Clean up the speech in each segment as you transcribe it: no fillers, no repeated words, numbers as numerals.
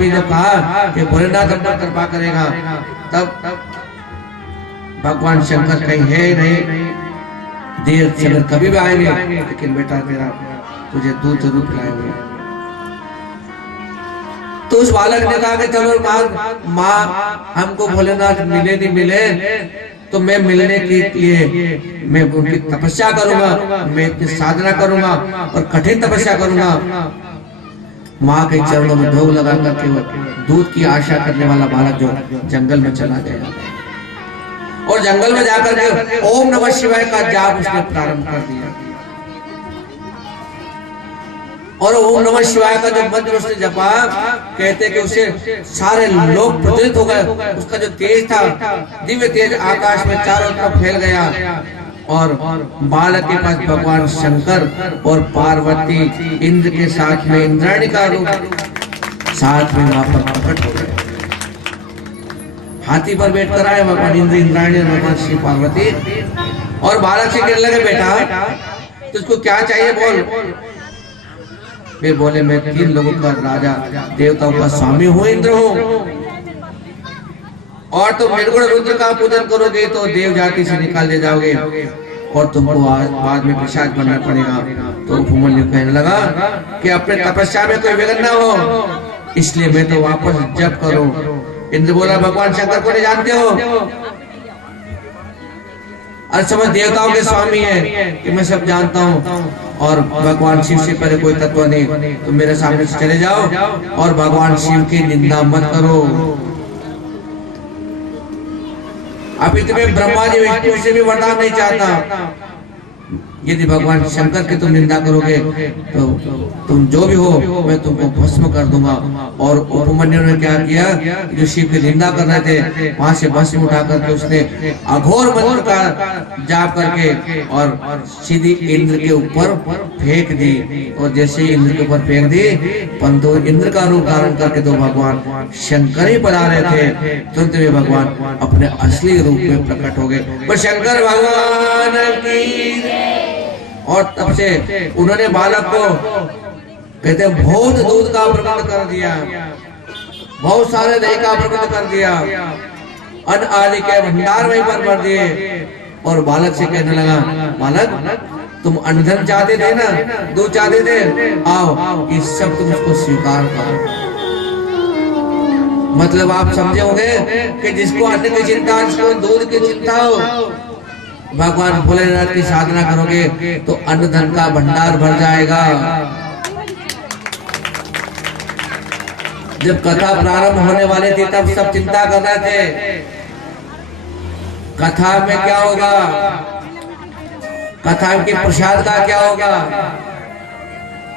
भी जब कहा कि भोलेनाथ अपना कृपा करेगा, तब भगवान शंकर कहीं है नहीं, देर से कभी भी आएंगे, लेकिन बेटा तेरा तुझे दूध जरूर पिलाएंगे। तो उस बालक ने कहा कि चलो माँ हमको भोलेनाथ मिले नहीं मिले, तो मैं मिलने के लिए मैं उनकी तपस्या करूंगा, मैं इतनी साधना करूंगा और कठिन तपस्या करूंगा। माँ के चरणों में ढोल लगा करके वो दूध की आशा करने वाला बालक जो जंगल में चला गया और जंगल में जाकर के ओम नमः शिवाय का जाप उसने प्रारंभ कर दिया। और ओम नमः शिवाय का जो मंत्र उसने जपा, कहते कि उसे सारे लोग प्रज्वलित हो गए। उसका जो तेज था, दिव्य तेज आकाश में चारों तरफ फैल गया और बालक के पास भगवान शंकर और पार्वती इंद्र के साथ में इंद्राणी का रूप साथ में वहां पर प्रकट हो गए। हाथी पर बैठ कर आए भगवान इंद्र, इंद्राणी और भगवान शिव पार्वती। और बालक से कहने लगे बेटा तुझको क्या चाहिए बोल। वे बोले मैं 3 लोगों का राजा, देवताओं का स्वामी हूँ, इंद्र हूँ, और तुम निर्गुण रुद्र का पूजन करोगे तो देव जाति से निकाल ले जाओगे और तुमको बाद में पिशाच बनना पड़ेगा। तो उपमन्यु कहने लगा कि अपने तपस्या में कोई विघ्न न हो, इसलिए मैं तो वापस जप करूं। इंद्र बोला भगवान शंकर को नहीं जानते हो, और समझ देवताओं के स्वामी है कि मैं सब जानता हूँ, और भगवान शिव से पहले कोई तत्व नहीं, तो मेरे सामने से चले जाओ और भगवान शिव की निंदा मत करो। अब इतने ब्रह्मा जी विष्णु से भी वरदान नहीं चाहता, यदि भगवान शंकर की तुम निंदा करोगे तो तुम जो भी हो मैं तुमको भस्म कर दूंगा। और उपमन्यु ने क्या किया, जो शिव की निंदा कर रहे थे वहां से भस्म उठा करके उसने अघोर मंत्र का जाप करके और सीधी इंद्र के ऊपर फेंक दी। और जैसे इंद्र के ऊपर फेंक दी, परंतु इंद्र का रूप धारण करके तो भगवान शंकर ही बना रहे थे, तुरंत वे भगवान अपने असली रूप में प्रकट हो गए। पर शंकर भगवान की। और तब से उन्होंने बालक को कहते बहुत दूध का प्रबंध कर दिया, बहुत सारे दही का प्रबंध कर दिया, अन्न आदि के भंडार वहीं पर भर दिए। और बालक से कहने लगा बालक तुम अन्न धन चाहते थे ना, दूध चाहते थे, आओ ये सब तुम उसको स्वीकार करो। मतलब आप समझे होंगे कि जिसको अन्न की चिंता, जिसको दूध की चिंता हो, भगवान भोलेनाथ की साधना करोगे तो अन्न धन का भंडार भर जाएगा। जब कथा प्रारंभ होने वाली थी तब सब चिंता कर रहे थे कथा में क्या होगा, कथा के प्रसाद का क्या होगा।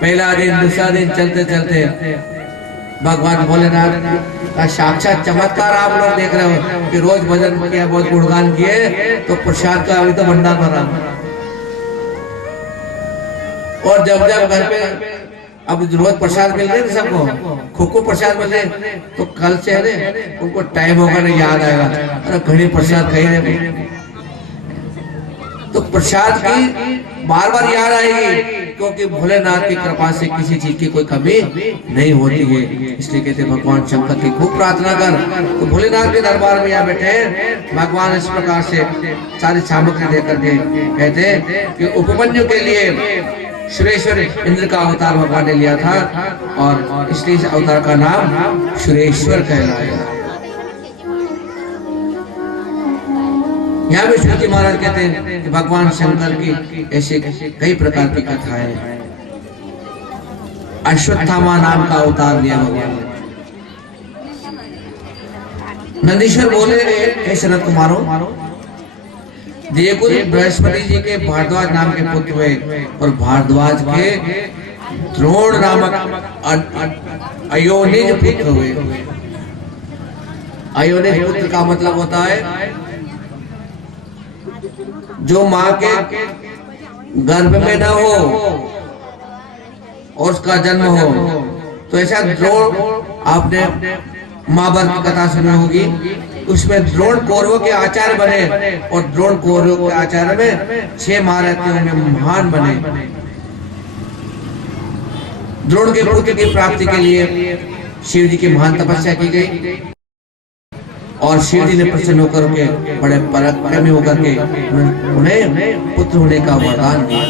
पहला दिन दूसरा दिन चलते चलते भगवान भोलेनाथ का साक्षात चमत्कार आप लोग देख रहे हो कि रोज भजन किया, बहुत गुणगान किए, तो प्रसाद का अभी तो भंडार भरा। और जब जब घर पे अब रोज प्रसाद मिल रहे सबको, खोखो प्रसाद मिल रहे, तो कल से है उनको टाइम होगा नहीं, याद आएगा अरे घड़ी प्रसाद कहीं नहीं। तो प्रसाद की बार बार याद आएगी, क्योंकि भोलेनाथ की कृपा से किसी चीज की कोई कमी नहीं होती है। इसलिए कहते भगवान शंकर की खूब प्रार्थना कर। तो भोलेनाथ के दरबार में यहाँ बैठे भगवान इस प्रकार से सारी सामग्री देकर के कहते कि उपमन्यु के लिए सुरेश्वर इंद्र का अवतार भगवान ने लिया था, और इसलिए इस अवतार का नाम सुरेश्वर कहलाया। यहाँ भी श्रुति महाराज कहते हैं कि भगवान शंकर की ऐसे कई प्रकार की कथाएं हैं। अश्वत्थामा नाम का अवतार लिया भगवान। नंदीश्वर बोले हे शरद कुमारों, देवकुल बृहस्पति जी के भारद्वाज नाम के पुत्र हुए, और भारद्वाज के द्रोण नामक अयोनिज पुत्र हुए। अयोनिज पुत्र का मतलब होता है जो माँ के गर्भ में न हो और उसका जन्म हो। तो ऐसा द्रोण, आपने महाभारत की कथा सुनी होगी, उसमें द्रोण कौरवों के आचार्य बने, और द्रोण कौरवों के आचार्य में 6 महारथियों में महान बने। द्रोण के पुत्र की प्राप्ति के लिए शिव जी की महान तपस्या की गई और शिव जी ने प्रसन्न होकर के बड़े पराक्रमी होकर के उन्हें पुत्र होने का वरदान दिया।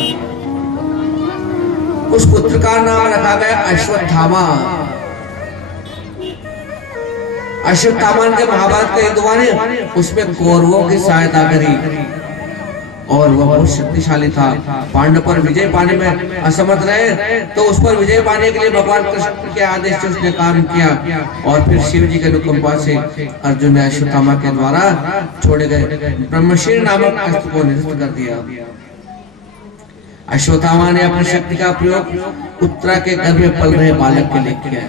उस पुत्र का नाम रखा गया अश्वत्थामा। अश्वत्थामा ने जब महाभारत का युद्ध हुआ ने उसमें कौरवों की सहायता करी और वह बहुत शक्तिशाली था। पांडव पर विजय पाने में असमर्थ रहे तो उस पर विजय पाने के लिए भगवान कृष्ण के आदेश से उसने काम किया और फिर शिव जी के अनुकंपा से अर्जुन ने अश्वत्थामा के द्वारा छोड़े गए ब्रह्मशीर नामक अस्त्र को निरस्त कर दिया। अश्वत्थामा ने अपनी शक्ति का प्रयोग उत्तरा के गर्भ में पल रहे बालक के लिए किया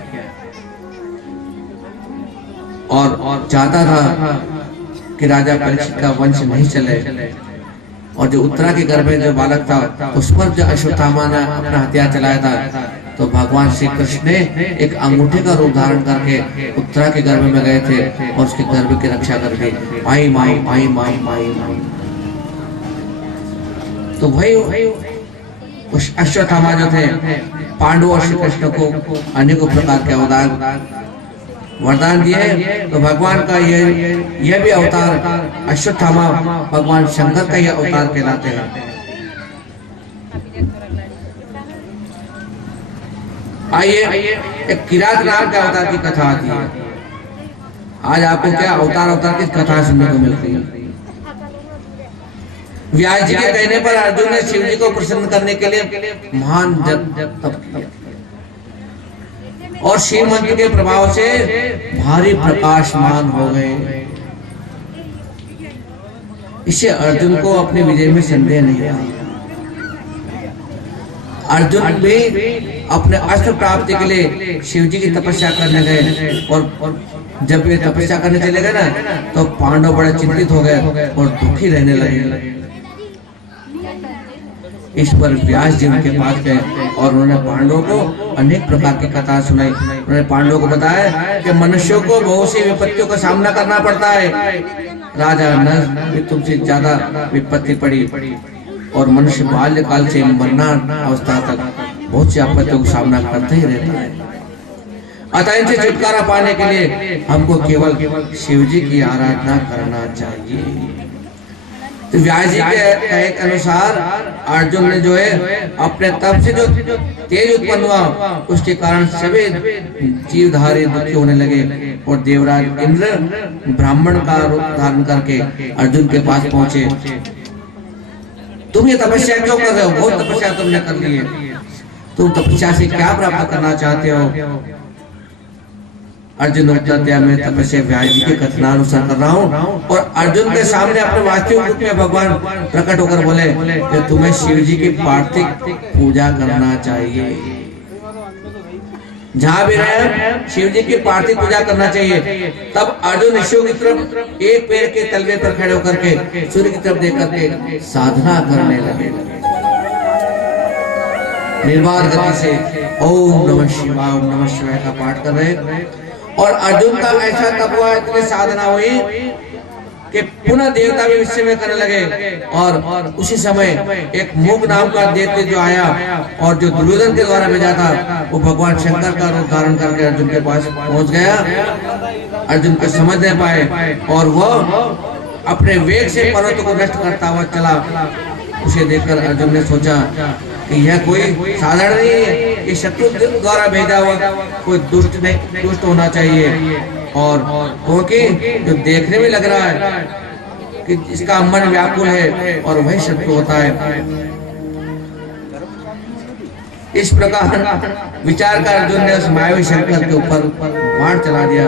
और चाहता था कि राजा परीक्षित का वंश नहीं चले। और जो उत्तरा के गर्भ में जो बालक था उस पर जो अश्वत्थामा ने अपना हथियार चलाया था तो भगवान श्री कृष्ण ने एक अंगूठे का रूप धारण करके उत्तरा के गर्भ में गए थे और उसके गर्भ की रक्षा कर दी। माई माई माई माई माई माई। तो वही उस अश्वत्थामा जो थे पांडव और श्री कृष्ण को अनेकों प्रकार के अवतार वरदान दिए। तो भगवान का यह भी अवतार अश्वत्थामा भगवान शंकर का यह अवतार कहलाते हैं। आइए एक किरात नाम के अवतार की कथा आती है। आज आपको क्या अवतार की कथा सुनने को मिलती है। व्यास जी के कहने पर अर्जुन ने शिव जी को प्रसन्न करने के लिए महान तप किया और शिव मंत्र के प्रभाव से भारी प्रकाशमान हो गए। इससे अर्जुन को अपने विजय में संदेह नहीं रहा। अर्जुन भी अपने अस्त्र प्राप्ति के लिए शिव जी की तपस्या करने गए और जब वे तपस्या करने चले गए ना तो पांडव बड़े चिंतित हो गए और दुखी रहने लगे। इस पर व्यास जी उनके पास गए और उन्होंने पांडवों को अनेक प्रकार की कथा सुनाई। उन्होंने पांडवों को बताया कि मनुष्यों को बहुत सी विपत्तियों का सामना करना पड़ता है। राजा नल तुमसे ज्यादा विपत्ति पड़ी और मनुष्य बाल्यकाल से मरना अवस्था तक बहुत सी आपत्तियों का सामना करता ही रहता है। अतः इनसे छुटकारा पाने के लिए हमको केवल शिव जी की आराधना करना चाहिए। तो व्यास जी के अनुसार अर्जुन ने जो है अपने तप से जो तेज उत्पन्न हुआ उसके कारण सभी जीवधारी दुखी होने लगे और देवराज इंद्र ब्राह्मण का रूप धारण करके अर्जुन के पास पहुंचे। तुम ये तपस्या क्यों कर रहे हो? बहुत तपस्या तुमने कर ली है। तुम तपस्या से क्या प्राप्त करना चाहते हो? अर्जुन उत्तर दिया, मैं तपस्या व्यास जी के कथनानुसार कर रहा हूँ। और अर्जुन के सामने अपने वास्तविक रूप में भगवान प्रकट होकर बोले कि तुम्हें शिव जी की पार्थिव पूजा करना चाहिए। जहाँ भी रहे शिव जी की पार्थिव पूजा करना चाहिए। तब अर्जुन शिव की तरफ एक पैर के तलवे पर खड़े होकर के सूर्य की तरफ देख करके साधना करने लगे। निर्बाध गति से ओम नमः शिवाय का पाठ कर रहे और अर्जुन का ऐसा तप हुआ, इतनी साधना हुई कि पुनः देवता भी विषय में करने लगे। और उसी समय एक मूक नाम का दैत्य जो आया और जो दुर्योधन के द्वारा भेजा था वो भगवान शंकर का रूप धारण करके अर्जुन के पास पहुंच गया। अर्जुन को समझ नहीं पाए और वह अपने वेग से पर्वत को नष्ट करता हुआ चला। उसे देखकर अर्जुन ने सोचा कि यह कोई साधारण नहीं है, ये शत्रु द्वारा भेजा हुआ कोई दुष्ट होना चाहिए। और क्योंकि जो देखने में लग रहा है कि इसका मन व्याकुल है और वही शत्रु होता है। इस प्रकार विचार कर अर्जुन ने उस मायावी शंकर के ऊपर बाण चला दिया।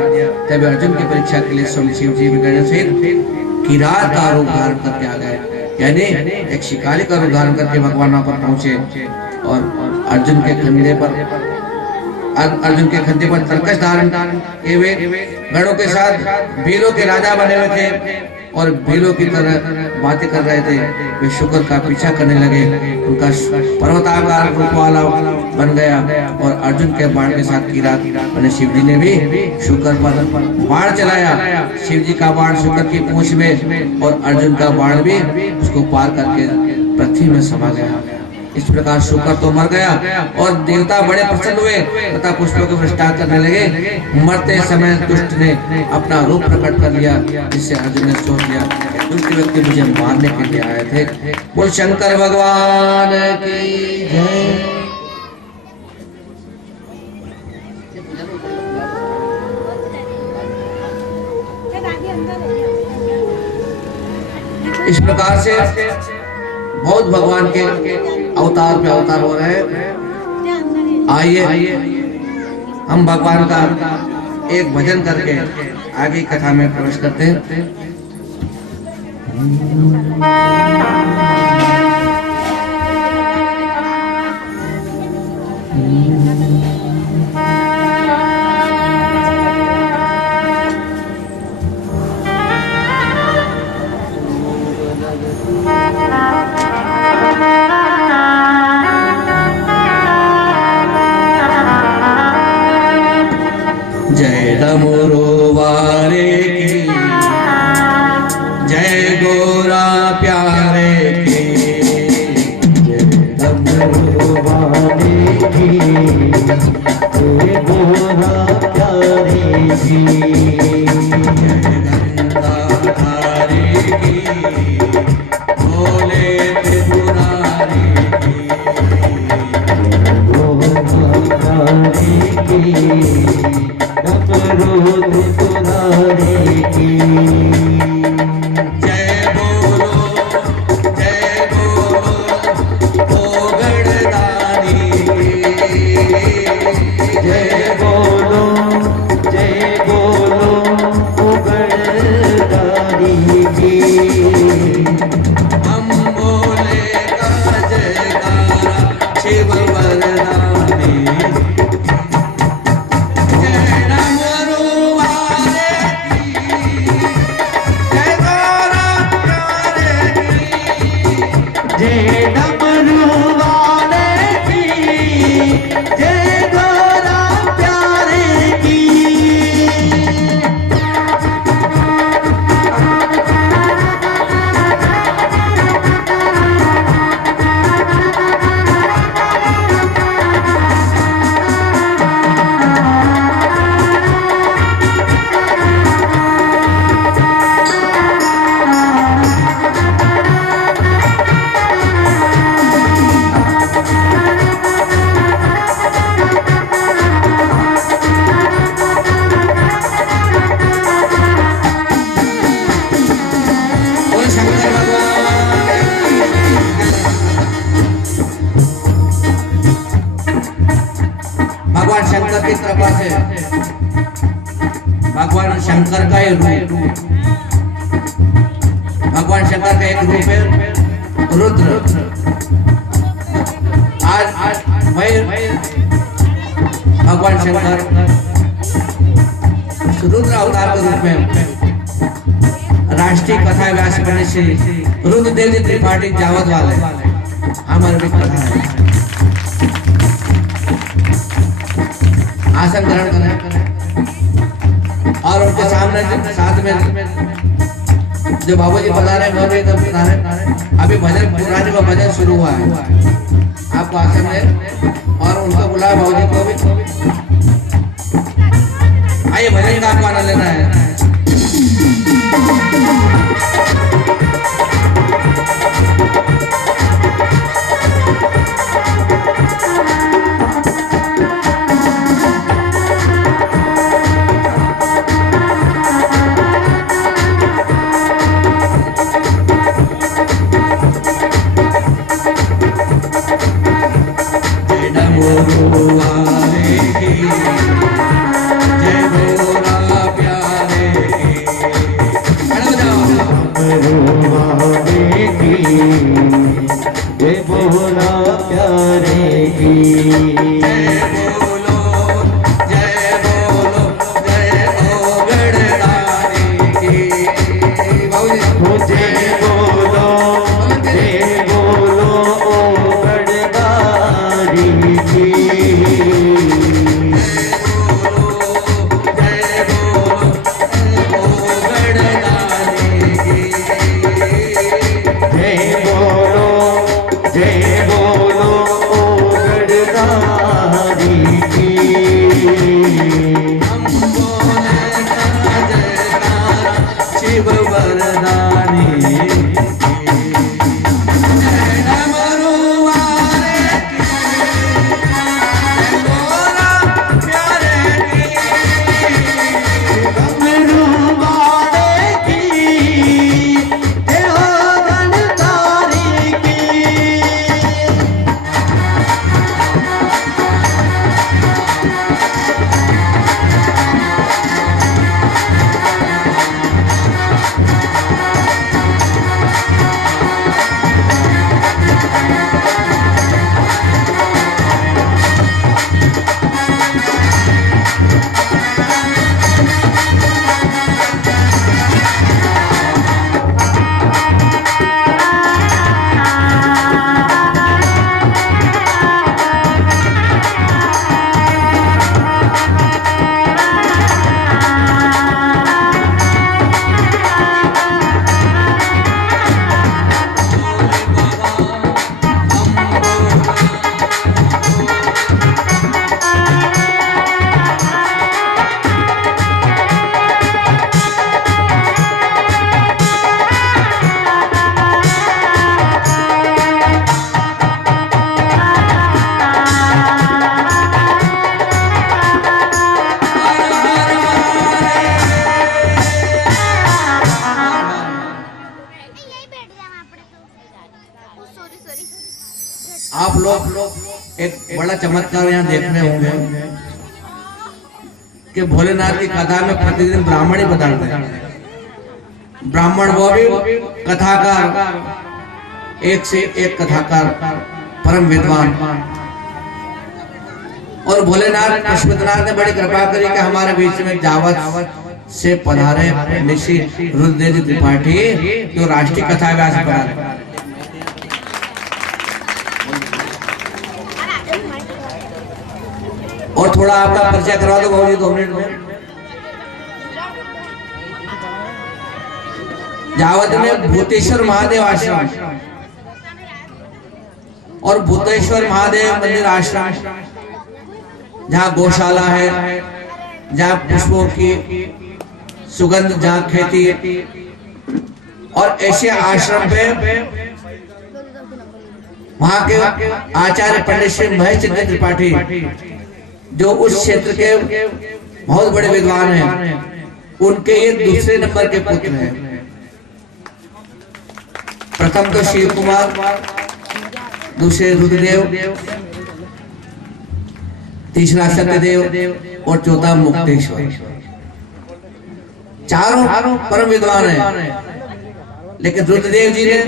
तब अर्जुन की परीक्षा के लिए स्वयं शिव जी से किरात का रूप धारण करके आ गए, यानी एक शिकारी का रूप धारण करके भगवान वहां पर पहुंचे और अर्जुन के खंडे पर तरकश धारण किए हुए गणों के साथ वीरों के राजा बने हुए थे और वीरों की तरह बातें कर रहे थे। वे शुक्र का पीछा करने लगे। उनका पर्वताकार रूप वाला बन गया और अर्जुन के बाण के साथ किरात बने। शिव जी ने भी शुक्र पर बाण चलाया। शिव जी का बाण शुक्र की पूंछ में और अर्जुन का बाण भी उसको पार करके पृथ्वी में समा गया। इस प्रकार शुकर तो मर गया और देवता बड़े प्रसन्न हुए तथा पुष्पों के प्रस्ताव करने लगे। मरते समय दुष्ट ने अपना रूप प्रकट कर लिया, जिससे अर्जुन ने सोच लिया दुष्ट व्यक्ति मुझे मारने के लिए आए थे। बोल शंकर भगवान की जय। इस प्रकार से बहुत भगवान के अवतार पे अवतार हो रहे हैं। आइए हम भगवान का एक भजन करके आगे कथा में प्रवेश करते हैं। जय डमरू वाले की, जय गोरा प्यारे की, जय डमरू वाले की, जय गोरा प्यारे की, जय गंगाधारी की, भोले त्रिपुरारी की, गोराधारी की, जय बोलो ओ गणदानी की, जय बोलो ओ गणदानी की। हम बोले का जयकारा शिव वरदानी। भगवान शंकर की कृपा से भगवान शंकर का एक रूप, भगवान शंकर का एक रूप है रुद्र। आज भगवान शंकर रुद्र अवतार के रूप में राष्ट्रीय कथा व्यास बने श्री रुद्रदेव जी त्रिपाठी जावत वाले हमारे भी कथा है। आसन ग्रहण करें और उनके सामने साथ में जो बाबू जी बता रहे हैं बता रहे अभी भजन पुराने का भजन शुरू हुआ है। आपको आसन में और उनको बुलाया बाबू जी को भी। आइए भजन का आपको आनंद लेना है। जय गोरा प्यारे लोग एक बड़ा चमत्कार यहाँ देख रहे होंगे कि भोलेनाथ की कथा में प्रतिदिन ब्राह्मण ही बदलते हैं। ब्राह्मण वो भी कथाकार, एक से एक कथाकार, परम विद्वान। और भोलेनाथ पशुपतिनाथ ने बड़ी कृपा करी कि हमारे बीच में जावत से पधारे ऋषि रुद्रदेव त्रिपाठी, जो राष्ट्रीय कथा व्यास पधारे। और थोड़ा आपका परिचय करवा दो बाबू जी 2 मिनट में। जावत में भूतेश्वर महादेव आश्रम और भूतेश्वर महादेव मंदिर आश्रम, जहाँ गौशाला है, जहाँ पुष्पों की सुगंध, जहाँ खेती, और ऐसे आश्रम पे वहां के आचार्य पंडित श्री महेश चंद्र त्रिपाठी, जो उस क्षेत्र के बहुत बड़े विद्वान हैं, उनके ये दूसरे नंबर के पुत्र हैं। प्रथम तो शिव कुमार, दूसरे रुद्रदेव, तीसरा सत्यदेव और चौथा मुक्तेश्वर। चारों परम विद्वान हैं। लेकिन रुद्रदेव जी ने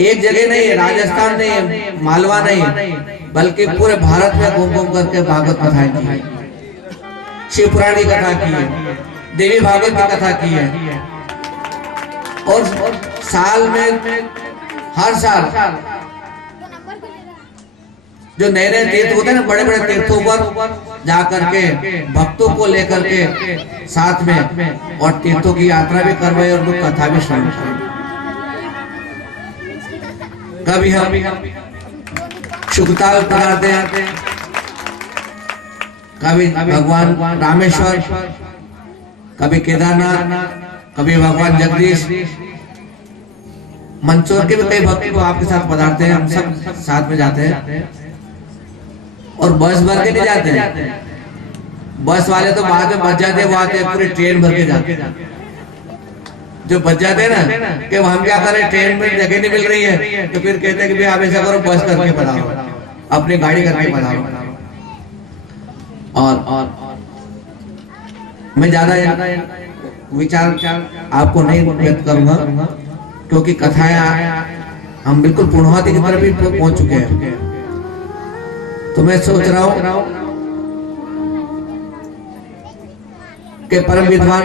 एक जगह नहीं, राजस्थान नहीं, मालवा नहीं, बल्कि पूरे भारत में घूम घूम करके भागवत कथाएं की है, शिव पुराण की कथा की है, देवी भागवत की कथा की है। और साल में हर साल जो नए नए तीर्थ होते हैं ना, बड़े बड़े तीर्थों पर जाकर के भक्तों को लेकर के साथ में और तीर्थों की यात्रा भी करवाई और उनको कथा भी श्रवण कराई। कभी हम शुक्रताल पधारते हैं, कभी भगवान रामेश्वर, कभी केदारनाथ, कभी भगवान जगदीश। मंदसौर के भी कई भक्त को आपके साथ पधारते हैं, हम सब साथ में जाते हैं। और बस भर के नहीं जाते हैं, बस वाले तो बाद में बच जाते हैं, वो आते हैं पूरी ट्रेन भर के जाते हैं। जो बच जाते हैं ना कि हम क्या करें, ट्रेन में जगह नहीं मिल रही है, तो फिर कहते हैं कि भाई आप ऐसा करो, बस करके पधारो, अपनी गाड़ी करके पधारो। और मैं ज्यादा विचार आपको नहीं व्यक्त करूंगा, क्योंकि कथाएं हम बिल्कुल पूर्णवादी की तरफ ही पहुंच चुके हैं। तो मैं सोच रहा हूं कि परम विद्वान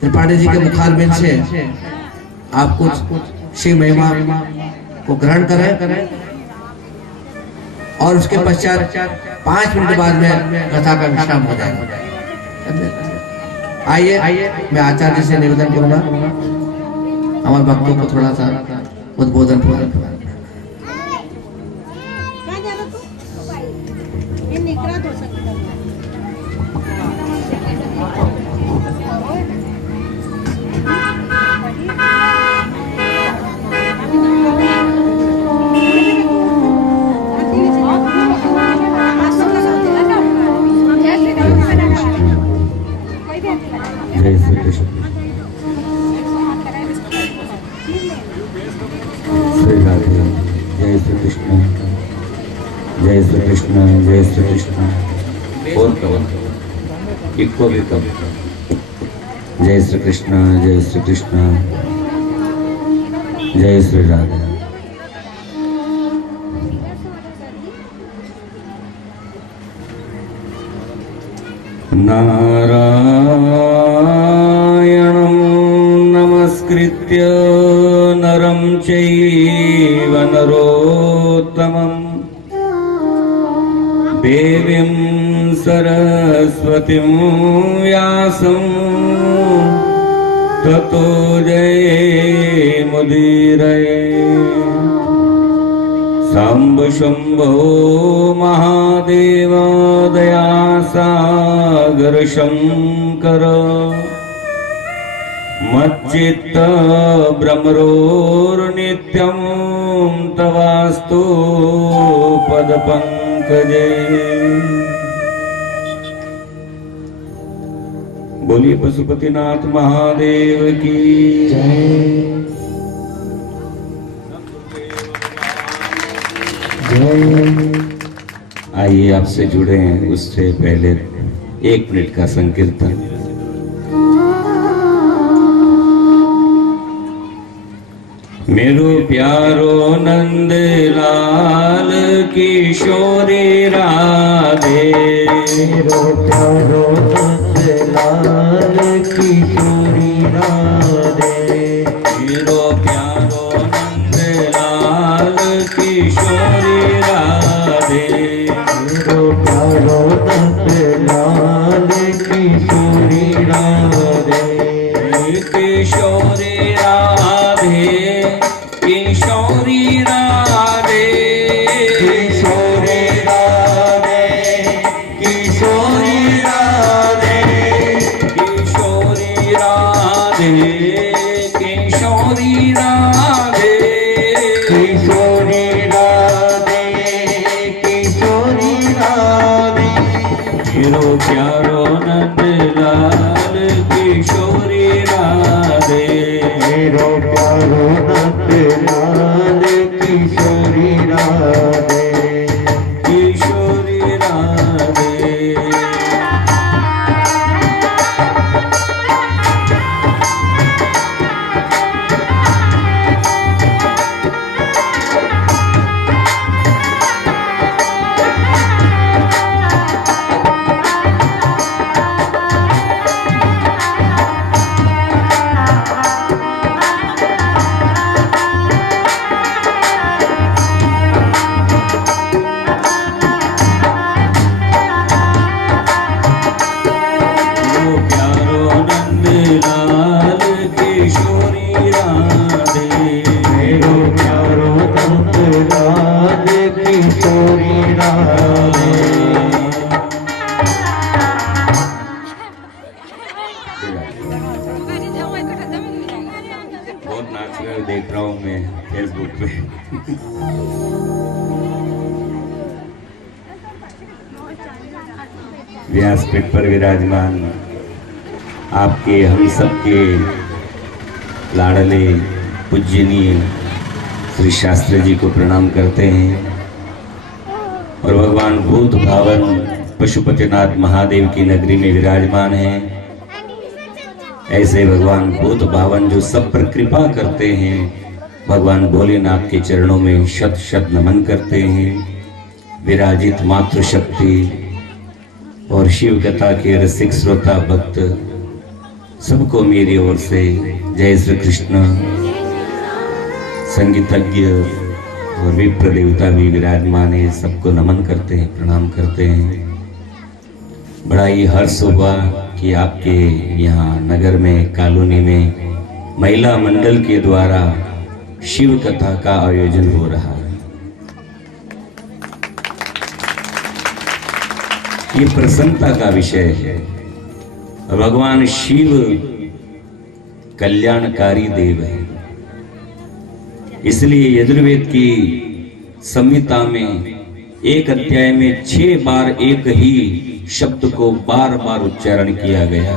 त्रिपाठी जी के मुखारबिंद से आप कुछ शिव महिमा को ग्रहण करें, और उसके पश्चात 5 मिनट बाद में कथा का विश्राम हो जाएगा। आइए मैं आचार्य से निवेदन करूंगा हमारे भक्तों को थोड़ा सा उद्बोधन करें। जय श्री कृष्ण। श्री राधे। जय श्री कृष्ण, जय श्री कृष्ण, जय श्री कृष्ण। और कब इको भी कब। जय श्री कृष्ण, जय श्री कृष्ण, जय श्री राधे। नारायणं नमस्कृत्य नरं चैव नरोत्तमं देवीं सरस्वतीं व्यासं ततो जयमुदीरये। शंभ शंभो महादेव दया सागर शंकर मच्चित्त भ्रमरोर्नित्यं तवास्तु पद पंकजे। बोलिए पशुपतिनाथ महादेव की जय। आइए आपसे जुड़े हैं, उससे पहले 1 मिनट का संकीर्तन। मेरो प्यारो नंद लाल किशोरी राधे, मेरो प्यारो नंद लाल किशोरी राधे, मेरो प्यारो नंद लाल किशोरी राधे, मेरो प्यारो नंद लाल किशोरी राधे, किशोरी राधे, किशोरी राधे, किशोरी राधे, किशोरी राधे, किशोरी राधे, किशोरी राधे, किशोरी राधे, किशोरी राधे, मेरो प्यारो नंद लाल किशोरी राधे, मेरो प्यारो नंद लाल किशोरी राधे, किशोरी राधे। मेरो प्यारो नंद लाल किशोरी राधे, मेरो प्यारो नंद लाल किशोरी राधे, बहुत नाच रहे हो, देख रहा हूँ मैं फेसबुक पे। व्यासपीठ पर विराजमान आपके हम सबके लाडले पूजनीय श्री शास्त्री जी को प्रणाम करते हैं और भगवान भूत भावन पशुपतिनाथ महादेव की नगरी में विराजमान हैं। ऐसे भगवान भूत भावन जो सब पर कृपा करते हैं, भगवान भोलेनाथ के चरणों में शत शत नमन करते हैं। विराजित मातृशक्ति और शिव कथा के रसिक श्रोता भक्त सबको मेरी ओर से जय श्री कृष्ण। संगीतज्ञ और विप्र देवता भी विराजमान है, सबको नमन करते हैं, प्रणाम करते हैं। बड़ा ही हर्ष हुआ कि आपके यहाँ नगर में कॉलोनी में महिला मंडल के द्वारा शिव कथा का आयोजन हो रहा है। ये प्रसन्नता का विषय है। भगवान शिव कल्याणकारी देव है, इसलिए यजुर्वेद की संहिता में एक अध्याय में 6 बार एक ही शब्द को बार बार उच्चारण किया गया।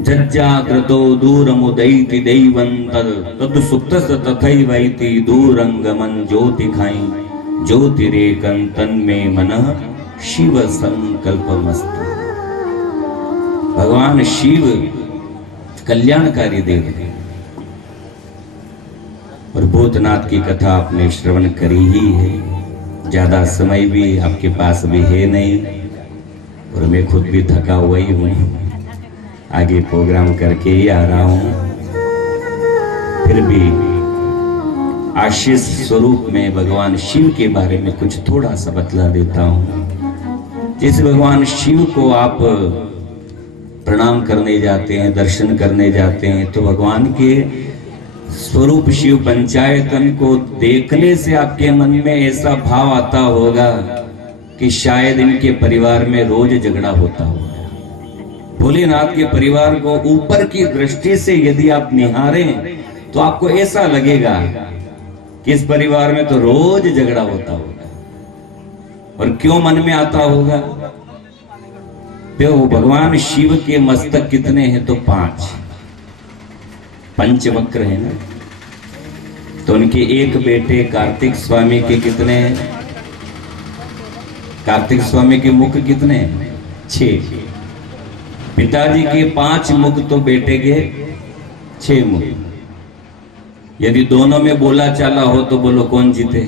जज्जाग्रतो दूरमुदैति दैवं तद सुप्तस तथैवैति दूरंगमन ज्योतिखाई ज्योतिरेकं तन्मे मनः शिव संकल्पमस्तु। भगवान शिव कल्याणकारी देव है और भूतनाथ की कथा आपने श्रवण करी ही है। ज्यादा समय भी आपके पास भी है नहीं और मैं खुद भी थका हुआ ही हूँ, आगे प्रोग्राम करके ही आ रहा हूँ। फिर भी आशीष स्वरूप में भगवान शिव के बारे में कुछ थोड़ा सा बतला देता हूँ। जैसे भगवान शिव को आप प्रणाम करने जाते हैं, दर्शन करने जाते हैं, तो भगवान के स्वरूप शिव पंचायतन को देखने से आपके मन में ऐसा भाव आता होगा कि शायद इनके परिवार में रोज झगड़ा होता होगा। भोलेनाथ के परिवार को ऊपर की दृष्टि से यदि आप निहारें तो आपको ऐसा लगेगा कि इस परिवार में तो रोज झगड़ा होता होगा। और क्यों मन में आता होगा? तो भगवान शिव के मस्तक कितने हैं? तो 5 पंचवक्र है ना। तो उनके एक बेटे कार्तिक स्वामी के कितने हैं? कार्तिक स्वामी के मुख कितने हैं? 6। पिताजी के 5 मुख तो बेटे के 6 मुख। यदि दोनों में बोला चाला हो तो बोलो कौन जीते?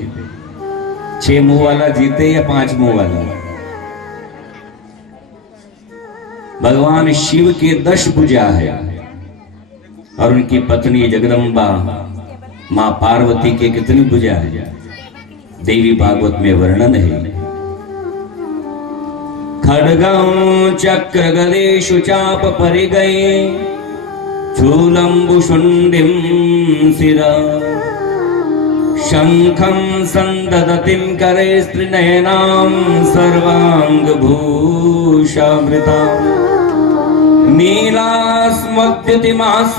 6 मुंह वाला जीते या 5 मुंह वाला? भगवान शिव के 10 भुजा है और उनकी पत्नी जगदम्बा मां पार्वती के कितनी भुजा है? देवी भागवत में वर्णन है। खड्गं चक्र गदेषु चाप परिगये शूलम्बुशुण्डिं शिरा शंखं संददतिं करे स्त्रीनयनां सर्वांगभूषामृताम् नीलास्मद्युतिमास्य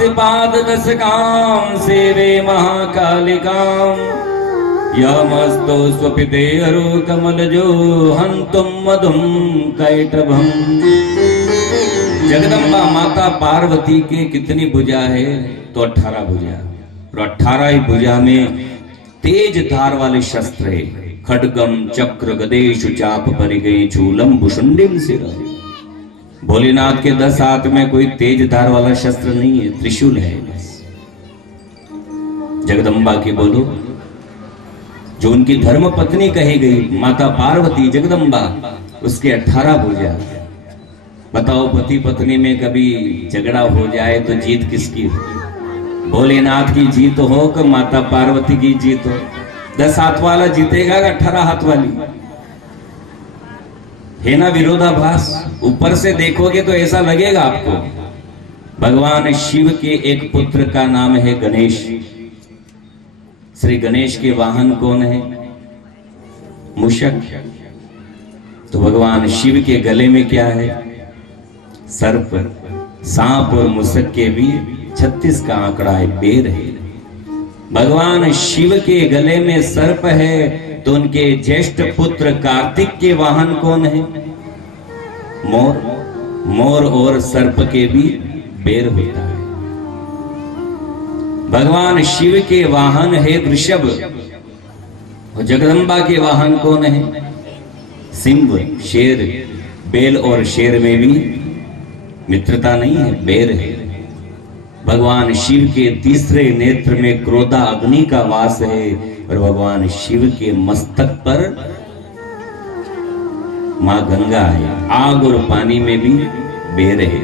पाददशकां सेवे महाकालिकां यमस्तो स्वपितेरो कमलजो हन्तुं मधुं कैटभम्। जगदम्बा माता पार्वती के कितनी भुजा है? तो 18 भुजा। और 18 ही भुजा में तेज धार वाले शस्त्र है। खड्गम चक्र गदेषु चाप परिगये शूलम भुशुंडिम शिरा। भोलेनाथ के 10 हाथ में कोई तेज धार वाला शस्त्र नहीं है, त्रिशूल है बस। जगदम्बा की बोलो, जो उनकी धर्म पत्नी कही गई माता पार्वती जगदम्बा, उसके 18 भुजा। बताओ पति पत्नी में कभी झगड़ा हो जाए तो जीत किसकी हो? भोलेनाथ की जीत हो कि माता पार्वती की जीत हो? 10 हाथ वाला जीतेगा कि 18 हाथ वाली? है ना विरोधाभास। ऊपर से देखोगे तो ऐसा लगेगा आपको। भगवान शिव के एक पुत्र का नाम है गणेश। श्री गणेश के वाहन कौन है? मूषक। तो भगवान शिव के गले में क्या है? सर्प। सांप और मूषक के भी 36 का आंकड़ा है, बेर है। भगवान शिव के गले में सर्प है तो उनके ज्येष्ठ पुत्र कार्तिक के वाहन कौन है? मोर। मोर और सर्प के भी बेर होता है। भगवान शिव के वाहन है वृषभ और जगदम्बा के वाहन कौन है? सिंह, शेर। बेल और शेर में भी मित्रता नहीं है, बेर है। भगवान शिव के तीसरे नेत्र में क्रोधा अग्नि का वास है और भगवान शिव के मस्तक पर मां गंगा है। आग और पानी में भी बेर है।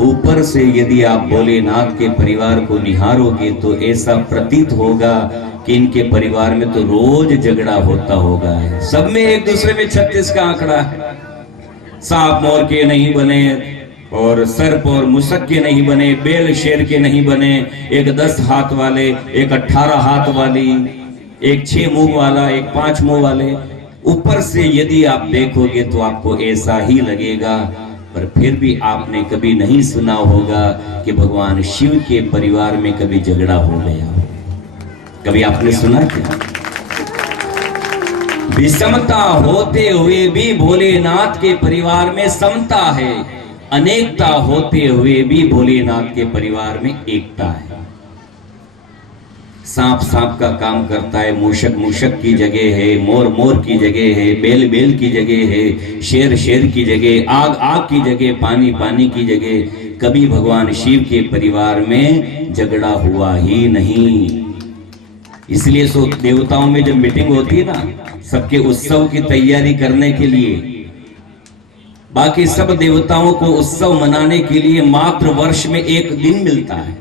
ऊपर से यदि आप भोलेनाथ के परिवार को निहारोगे तो ऐसा प्रतीत होगा कि इनके परिवार में तो रोज झगड़ा होता होगा। सब में एक दूसरे में 36 का आंकड़ा है। सांप मोर के नहीं बने और सर्प और मूषक के नहीं बने, बेल शेर के नहीं बने। एक 10 हाथ वाले, एक 18 हाथ वाली, एक 6 मुंह वाला, एक 5 मुंह वाले। ऊपर से यदि आप देखोगे तो आपको ऐसा ही लगेगा। पर फिर भी आपने कभी नहीं सुना होगा कि भगवान शिव के परिवार में कभी झगड़ा हो गया हो। कभी आपने सुना क्या? विषमता होते हुए भी भोलेनाथ के परिवार में समता है। अनेकता होते हुए भी भोलेनाथ के परिवार में एकता है। सांप सांप का काम करता है, मूषक मूषक की जगह है, मोर मोर की जगह है, बेल बेल की जगह है, शेर शेर की जगह, आग आग की जगह, पानी पानी की जगह। कभी भगवान शिव के परिवार में झगड़ा हुआ ही नहीं। इसलिए सो देवताओं में जब मीटिंग होती है ना, सबके उत्सव की तैयारी करने के लिए, बाकी सब देवताओं को उत्सव मनाने के लिए मात्र वर्ष में एक दिन मिलता है।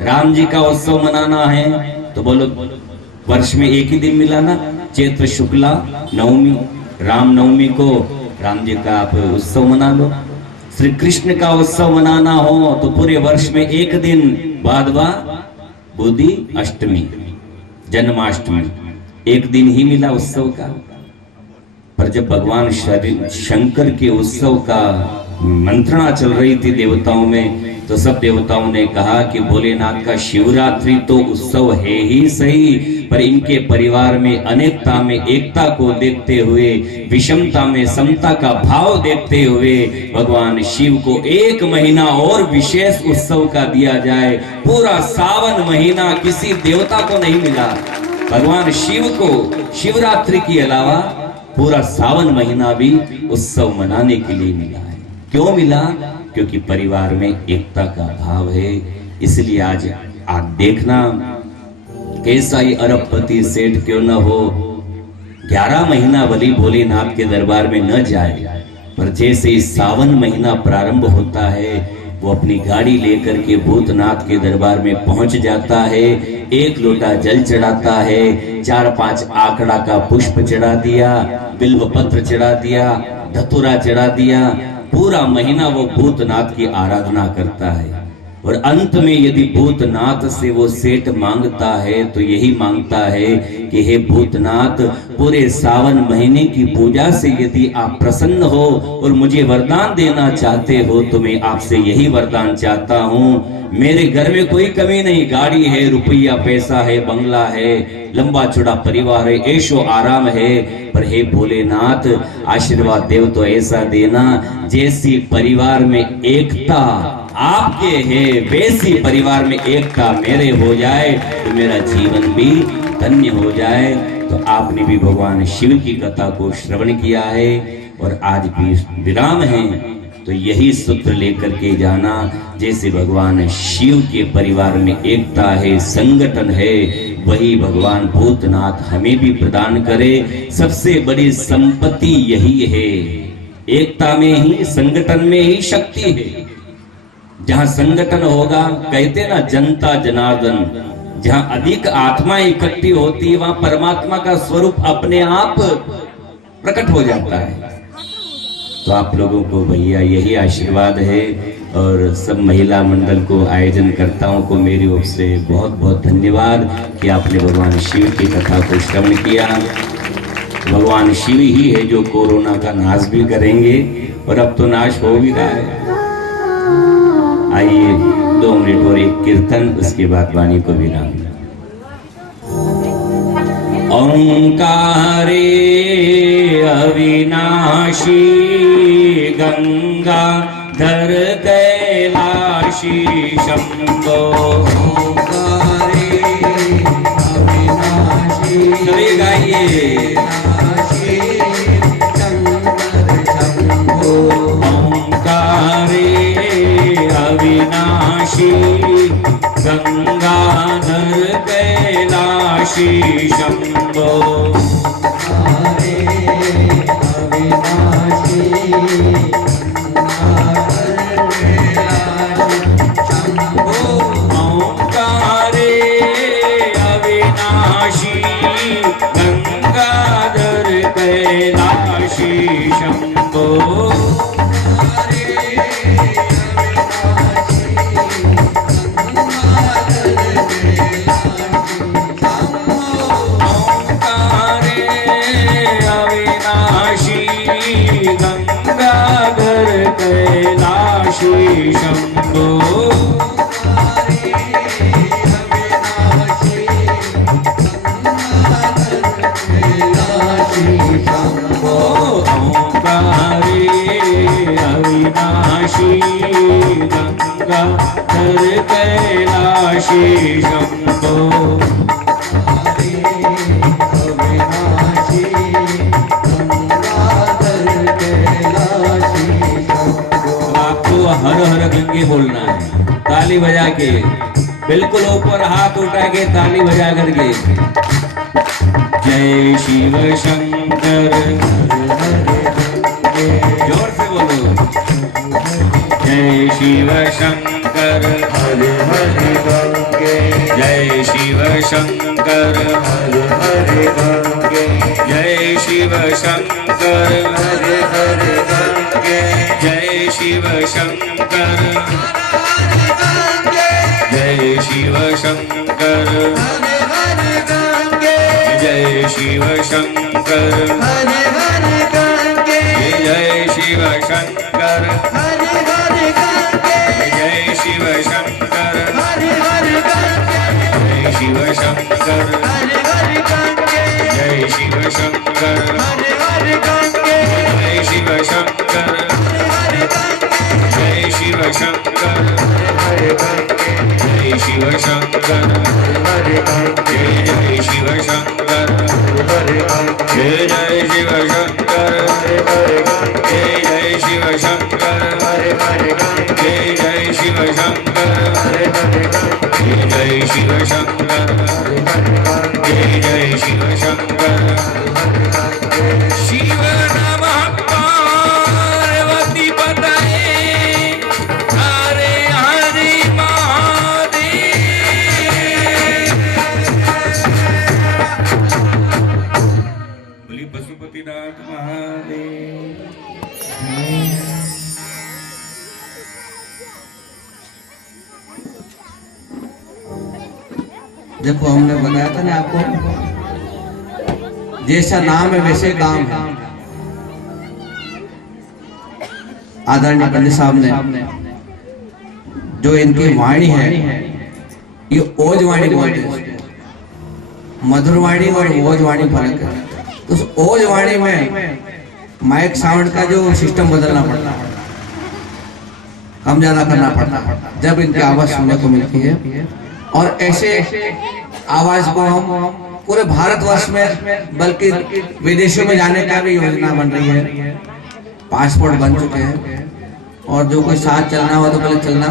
राम जी का उत्सव मनाना है तो बोलो वर्ष में एक ही दिन मिला ना, चैत्र शुक्ला नवमी। राम नवमी को राम जी का आप उत्सव मना लो। श्री कृष्ण का उत्सव मनाना हो तो पूरे वर्ष में एक दिन, भादवा बुद्धि अष्टमी, जन्माष्टमी, एक दिन ही मिला उत्सव का। पर जब भगवान शंकर के उत्सव का मंत्रणा चल रही थी देवताओं में, तो सब देवताओं ने कहा कि भोलेनाथ का शिवरात्रि तो उत्सव है ही सही, पर इनके परिवार में अनेकता में एकता को देखते हुए, विषमता में समता का भाव देखते हुए भगवान शिव को 1 महीना और विशेष उत्सव का दिया जाए। पूरा सावन महीना किसी देवता को नहीं मिला, भगवान शिव को शिवरात्रि के अलावा पूरा सावन महीना भी उत्सव मनाने के लिए मिला है। क्यों मिला? क्योंकि परिवार में एकता का भाव है। इसलिए आज आप देखना, कैसा ही अरबपति सेठ क्यों न हो, 11 महीना भली भोलेनाथ के दरबार में न जाए, पर जैसे ही सावन महीना प्रारंभ होता है वो अपनी गाड़ी लेकर के भूतनाथ के दरबार में पहुंच जाता है, 1 लोटा जल चढ़ाता है, 4-5 आंकड़ा का पुष्प चढ़ा दिया, बिल्व पत्र चढ़ा दिया, धतूरा चढ़ा दिया, पूरा महीना वो भूतनाथ की आराधना करता है। और अंत में यदि भूतनाथ से वो सेठ मांगता है तो यही मांगता है कि हे भूतनाथ, पूरे सावन महीने की पूजा से यदि आप प्रसन्न हो और मुझे वरदान देना चाहते हो तो मैं आपसे यही वरदान चाहता हूँ। मेरे घर में कोई कमी नहीं, गाड़ी है, रुपया पैसा है, बंगला है, लंबा चौड़ा परिवार है, ऐशो आराम है, पर हे भोलेनाथ आशीर्वाद देव तो ऐसा देना जैसी परिवार में एकता आपके है वैसी परिवार में एकता मेरे हो जाए तो मेरा जीवन भी धन्य हो जाए। तो आपने भी भगवान शिव की कथा को श्रवण किया है और आज भी विराम है, तो यही सूत्र लेकर के जाना, जैसे भगवान शिव के परिवार में एकता है, संगठन है, वही भगवान भूतनाथ हमें भी प्रदान करे। सबसे बड़ी संपत्ति यही है, एकता में ही, संगठन में ही शक्ति है। जहां संगठन होगा, कहते ना जनता जनार्दन, जहां अधिक आत्माएं इकट्ठी होती है वहां परमात्मा का स्वरूप अपने आप प्रकट हो जाता है। तो आप लोगों को भैया यही आशीर्वाद है और सब महिला मंडल को, आयोजन करताओं को मेरी ओर से बहुत बहुत धन्यवाद कि आपने भगवान शिव की कथा को श्रवण किया। भगवान शिव ही है जो कोरोना का नाश भी करेंगे और अब तो नाश हो भी रहा है। आइए 2 मिनट और एक कीर्तन, उसके बाद वाणी को विराम। ओंकारे अविनाशी गंगाधर कैलाशी शंभो, ओंकारे अविनाशी, सभी गाइए, ओंकारे अविनाशी गंगाधर कैलाशी शंभो, ओंकारे अविनाशी गंगाधर कैलाशी शंभो, कैलाशी शंभो। आपको हर हर गंगे बोलना है, ताली बजा के, बिल्कुल ऊपर हाथ उठा के ताली बजा करके, जय शिव शंकर, जोर से बोलो, जय शिव शंकर हरे हरे गंगे, जय शिव शंकर हरे हरे गंगे, जय शिव शंकर हरे हरे गंगे, जय शिव शंकर हरे गंगे, जय शिव शंकर हरे हरे गंगे, जय शिव शंकर हरे हरे गंगे, जय शिव शंकर शंकर हरि हरि गंगे जय शिव शंकर हरि हरि गंगे जय शिव शंकर हरि हरि गंगे जय शिव शंकर हरि हरि गंगे जय शिव शंकर हरि हरि गंगे जय शिव शंकर हरि गंगे जय शिव शंकर हरि गंगे जय शिव शंकर हरि गंगे जय शिव शंकर हरि गंगे जय शिव शंकर हरि हरि गंगे जय शिव शंकर हरि हरि गंगे जय शिव शंकर जय शिव शंकर शिव नमः पार्वती पतये हरे हरे महादेव बोली पशुपतिनाथ महादेव देखो हमने बताया था ना आपको, जैसा नाम है वैसे काम है। आदरणीय पंडित साहब ने जो इनकी वाणी है, ये ओज वाणी बोलते हैं। मधुर वाणी और ओज वाणी फर्क है। तो उस ओज वाणी में माइक साउंड का जो सिस्टम बदलना पड़ता है, कम ज्यादा करना पड़ता है, जब इनकी आवाज सुनने को मिलती है। और ऐसे आवाज को हम पूरे भारतवर्ष में बल्कि विदेशों में जाने का भी योजना बन रही है। पासपोर्ट बन चुके हैं और जो कोई साथ चलना हो तो पहले चलना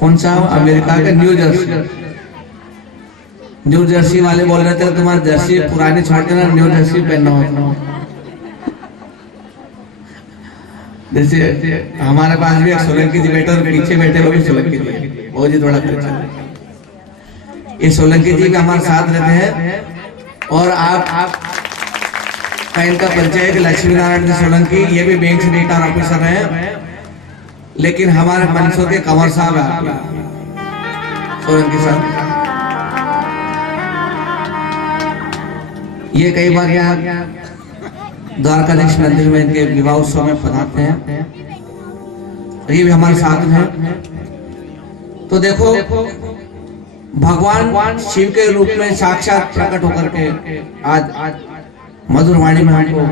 कौन सा अमेरिका का न्यू जर्सी वाले बोल रहे थे तुम्हारी जर्सी पुरानी छोड़ देना, न्यू जर्सी पहनना हो। जैसे हमारे पास भी एक सोलंकी जी बैठे और पीछे बैठे वो भी सोलंकी जी, वो जी थोड़ा पीछे। ये सोलंकी जी का हमारे साथ रहते हैं। और आप का इनका परिचय है कि लक्ष्मी नारायण जी सोलंकी, ये भी बैंक से रिटायर ऑफिसर हैं, लेकिन हमारे मंसूर के कंवर साहब है सोलंकी साहब। ये कई बार यहाँ द्वारकाधीश मंदिर में इनके विवाह उत्सव में पधारते हैं, ये भी हमारे साथ में। तो देखो भगवान शिव के रूप में साक्षात प्रकट होकर के आज मधुर वाणी में हमको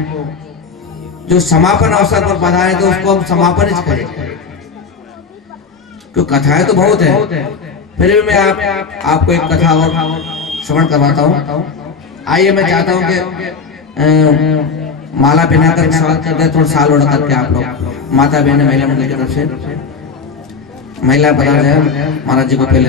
जो समापन अवसर पर पधारे, तो उसको हम समापन ही करें, क्योंकि कथाएं तो बहुत है। फिर भी मैं आपको एक कथा और श्रवण करवाता हूँ। आइए, मैं चाहता हूँ कि माला पहनाकर स्वागत करते हैं, थोड़ा साल उड़ा करके आप लोग माता बहन महिला मंडल की तरफ से महिला पधार जाए महाराज जी को पहले।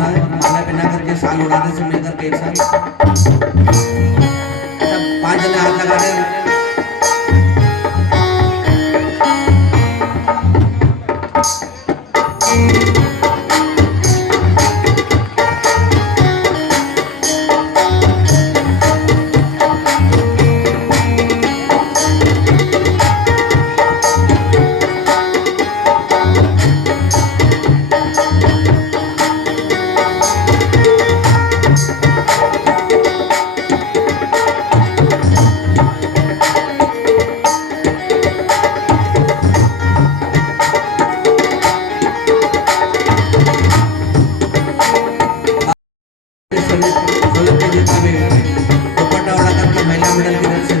रहा है, माला पहना करके साल उड़ाने से मिलकर के एक साथ सब 5 जने हाथ लगा रहे हैं। दुपट्टा उड़ा करके महिला मंडल की तरफ से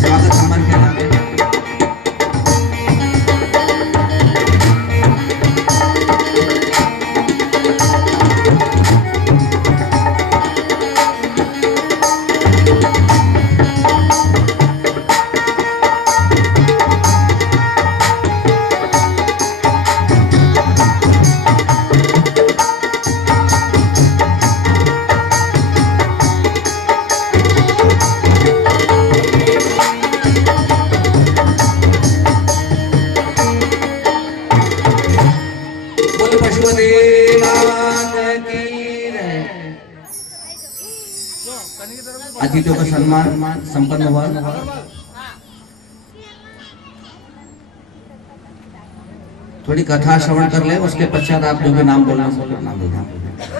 स्वागत सम्मान किया जाता है। बोलो पशुपतिनाथ की जय। अतिथियों का सम्मान संपन्न हुआ। थोड़ी कथा श्रवण कर ले, उसके पश्चात आप जो भी नाम बोलना सब नाम बोलना,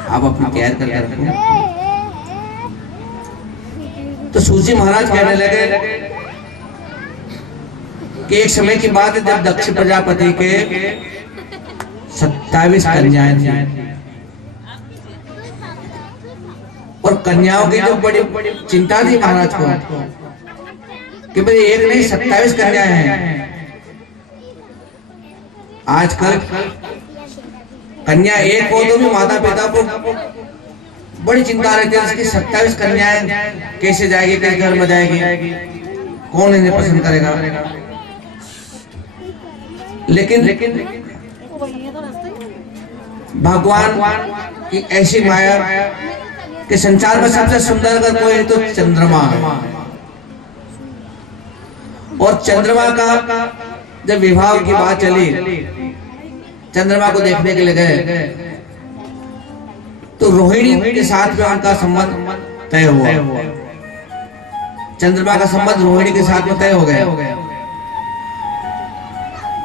आप अपनी तैयार करके रखो। तो सूजी महाराज कहने लगे कि एक समय की बात है जब दक्ष प्रजापति के 27 कन्याएं थी और कन्याओं की जो बड़ी चिंता थी महाराज को कि भाई एक नहीं 27 कन्याएं हैं। आजकल कन्या एक हो तो भी माता पिता को बड़ी चिंता रहती है इसकी 27 कन्याएं कैसे जाएगी, किस घर में जाएगी, कौन इन्हें पसंद करेगा। लेकिन भगवान की ऐसी माया कि संसार में सबसे सुंदर अगर कोई है तो चंद्रमा, और चंद्रमा का जब विवाह की बात चली, चंद्रमा को देखने के लिए गए तो रोहिणी के साथ में उनका संबंध तय हुआ। चंद्रमा का संबंध रोहिणी के साथ में तय हो गया।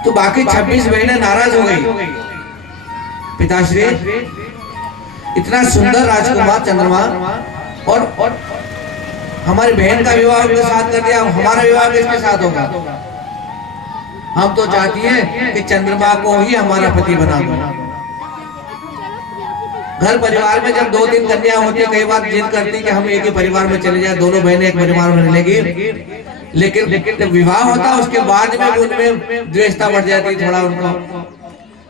तो बाकी 26 बहनें नाराज हो गई। पिताश्री, इतना सुंदर राजकुमार चंद्रमा और हमारी बहन का विवाह उनके साथ कर दिया, हमारा विवाह किसके साथ होगा। हम तो चाहती हैं कि चंद्रमा को ही हमारा पति बना दो। घर परिवार में जब 2-3 कन्या होती है, कई बार जिद करती कि हम एक ही परिवार में चले जाए, दोनों बहनें एक परिवार में रहेगी। लेकिन जब विवाह होता है उसके बाद में उनमें द्वेषता बढ़ जाती है, थोड़ा उनको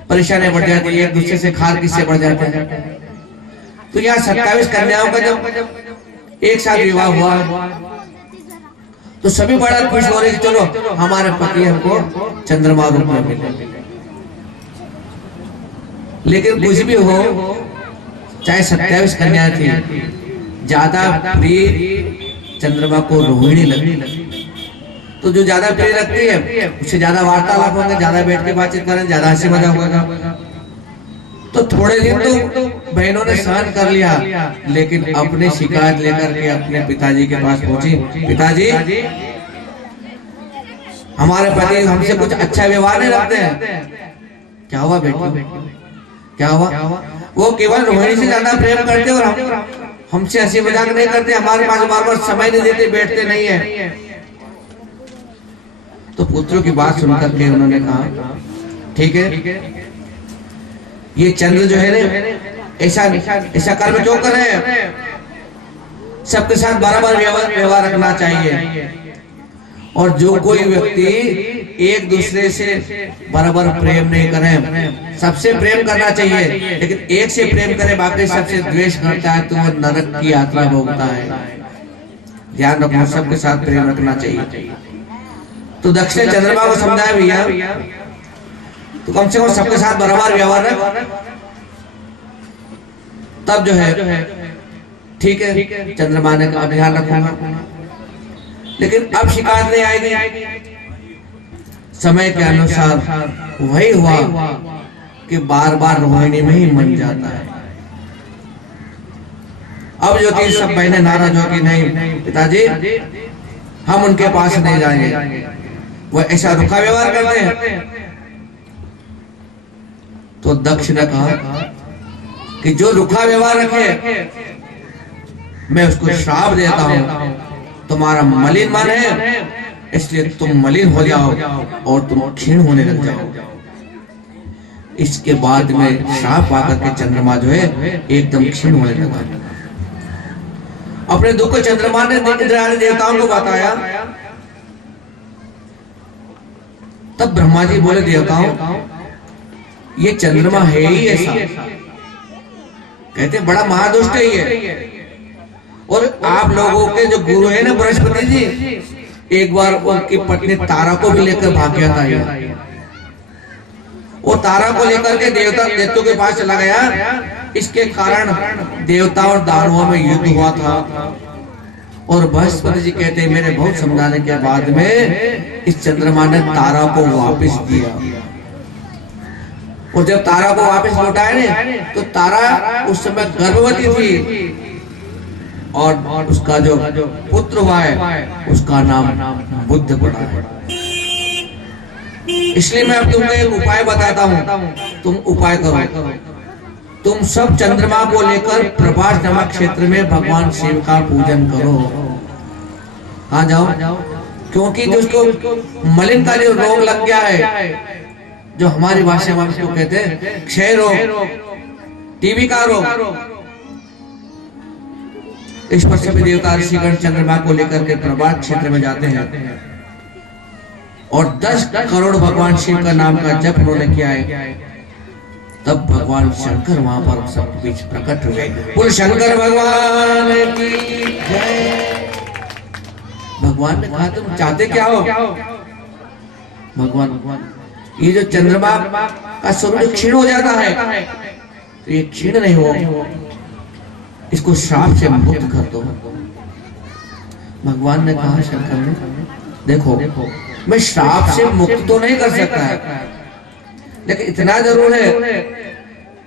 परेशानी बढ़ जाती है, एक दूसरे से खार किससे बढ़ जाते हैं। तो यहाँ 27 कन्याओं का जब एक साथ विवाह हुआ तो सभी बड़ा खुश हो रहे, चलो हमारे पति हमको चंद्रमा रूप में मिले। लेकिन कुछ भी हो, चाहे 27 कन्या थी, ज्यादा प्रिय चंद्रमा को रोहिणी लगी। तो जो ज्यादा प्रिय लगती है उससे ज्यादा वार्तालाप होंगे, ज्यादा बैठ के बातचीत करें, ज्यादा हंसी मजाक होगा। तो थोड़े दिन तो बहनों ने सहन कर लिया, लेकिन अपने शिकायत लेकर के अपने पिताजी के पास पहुंची। पिताजी, हमारे पति हमसे कुछ अच्छा व्यवहार नहीं रखते हैं। क्या हुआ बेटी, क्या हुआ? वो केवल रोहिणी से ज्यादा प्रेम करते और हमसे हंसी मजाक नहीं करते, हमारे पास बार बार समय नहीं देते, बैठते नहीं है। तो पुत्रों की बात सुनकर के उन्होंने कहा, ठीक है, ये चंद्र जो है ना ऐसा कर्म क्यों कर रहे हैं, सबके साथ बराबर व्यवहार रखना चाहिए। और जो कोई व्यक्ति एक दूसरे से बराबर प्रेम नहीं करे, सबसे प्रेम करना चाहिए, लेकिन एक से प्रेम करे बाकी सबसे द्वेष करता है तो वो नरक की यात्रा भोगता है। ध्यान रखना, सबके साथ प्रेम रखना चाहिए। तो दक्ष ने चंद्रमा को समझाया, भैया तो कम से कम सबके साथ बराबर व्यवहार रख। तब जो है ठीक है, चंद्रमा ने कहा ध्यान रखूंगा, लेकिन अब शिकायत नहीं आएगी। समय के अनुसार वही हुआ कि बार बार रोहिणी में ही मन जाता है। अब ज्योतिष सब बहनें नाराज हो कि नहीं पिताजी, हम उनके पास नहीं जाएंगे, वो ऐसा रुखा व्यवहार करते हैं। तो दक्ष ने कहा कि जो रुखा व्यवहार रखे मैं उसको श्राप देता हूं। तुम्हारा मलिन मन है, इसलिए तुम मलिन हो जाओ और तुम क्षीण होने लग जाओ। इसके बाद में श्राप आकर के चंद्रमा जो है एकदम क्षीण होने लगा। अपने दुख को चंद्रमा ने इंद्रादि देवताओं को बताया। तब ब्रह्मा जी बोले देवताओं, ये चंद्रमा है ही ऐसा, कहते बड़ा महादुष्ट है ये। और आप लोगों के जो गुरु है ना बृहस्पति जी, एक बार उनकी पत्नी तारा को भी लेकर भाग गया था ये। वो तारा को लेकर के देवताओं के पास चला गया। इसके कारण देवताओं और दानवों में युद्ध हुआ था। और बृहस्पति जी कहते हैं मेरे बहुत समझाने के बाद में इस चंद्रमा ने तारा को वापस दिया। और जब तारा को वापस लौटाया ने, तो तारा उस समय गर्भवती थी और उसका जो पुत्र हुआ है उसका नाम बुद्ध पड़ा है। इसलिए मैं अब तुमको एक उपाय बताता हूँ, तुम उपाय करो। तुम सब चंद्रमा को लेकर प्रभास नामक क्षेत्र में भगवान शिव का पूजन करो। हाँ जाओ, क्योंकि जिसको मलिन का जो रोग लग गया है, जो हमारी भाषा में उसको कहते हैं क्षय रोग, टीबी का रोग, इस पर सभी देवता ऋषिगण चंद्रमा को लेकर के प्रभास क्षेत्र में जाते हैं और 10 करोड़ भगवान शिव का नाम का जप उन्होंने किया है। तब भगवान शंकर वहां पर सब बीच प्रकट हुए। बोल शंकर भगवान की जय। भगवान ने कहा तुम चाहते क्या हो? भगवान, ये जो चंद्रमा का स्वरूप क्षीण हो जाता है, तो ये क्षीण नहीं हो, इसको श्राप से मुक्त कर दो। भगवान ने कहा शंकर ने, देखो मैं श्राप से मुक्त तो नहीं कर सकता है, लेकिन इतना जरूर है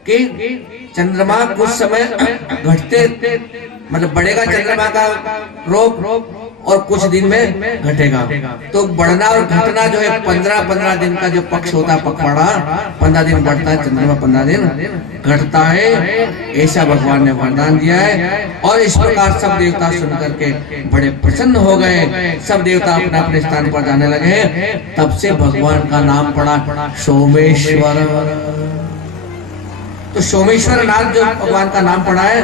कि चंद्रमा कुछ समय घटते, मतलब बढ़ेगा चंद्रमा का रोग और कुछ दिन में घटेगा। तो बढ़ना और घटना जो है 15-15 दिन का जो पक्ष होता है पखवाड़ा, 15 दिन बढ़ता है चंद्रमा, 15 दिन घटता है, ऐसा भगवान ने वरदान दिया है। और इस प्रकार सब देवता सुनकर के बड़े प्रसन्न हो गए। सब देवता अपने अपने स्थान पर जाने लगे। तब से भगवान का नाम पड़ा सोमेश्वर। तो सोमेश्वर नाथ जो भगवान का नाम पड़ा है।